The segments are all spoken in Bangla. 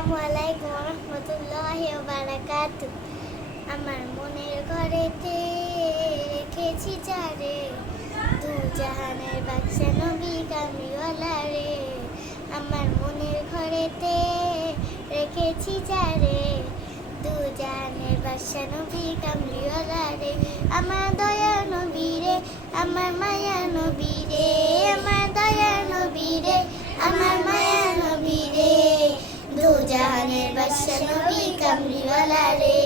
আসসালামু আলাইকুম রহমতুল্লাহি ওয়া বারাকাতুহু। আমার মনের ঘরেতে রেখেছি যারে, দু জাহানের বাদশা নবী কামলিওয়ালা রে। আমার মনের ঘরেতে রেখেছি যারে, দু জাহানের বাদশা নবী কামলিওয়ালা রে। আমার দয়া নবী রে, আমার মায়া নবী রে, আমার দয়া নবী রে, আমার মায়া নবী রে। দু জাহানের বাদশা নবী কামলিওয়ালা রে,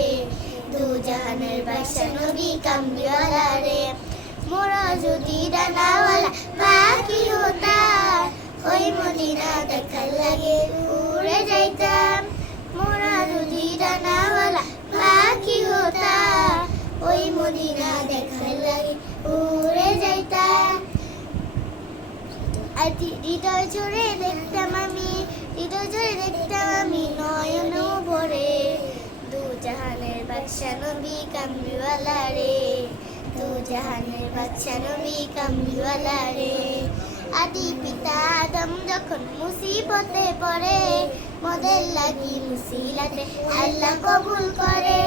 দু জাহানের বাদশা নবী কামলিওয়ালা রে। মোরা যদি ডানাওয়ালা পাখি হতাম, ওই মদিনা দেখার লাগে উড়ে যাইতাম। মোরা যদি ডানাওয়ালা পাখি হতাম, ওই মদিনা দেখার লাগে উড়ে যাইতাম। আর হৃদয় জুড়ে দেখতাম আমি, হৃদয় জুড়ে দেখতাম আমি নয়ন ভরে, দু জাহানের বাদশা নবী কামলিওয়ালা রে, দু জাহানের বাদশা নবী কামলিওয়ালা রে। আদি পিতা আদম যখন মুসিবতে পড়ে, মোদের লাগি মুসিলাতে আল্লাহ কবুল করে।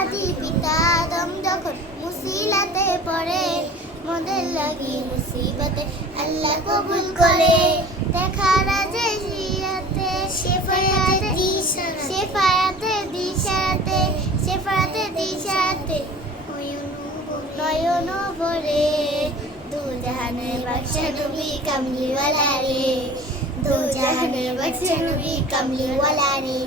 আদি পিতা আদম যখন মুসিলাতে পড়ে, মোদের লাগি মুসিবতে আল্লাহ কবুল করে। দেখার আজে জিয়াতে শেফায়াতে দিশারাতে শেফায়াতে দিশারাতে নয়ন ভরে, দু জাহানের বাদশা নবী কামলিওয়ালা রে, দু জাহানের বাদশা নবী কামলিওয়ালা রে।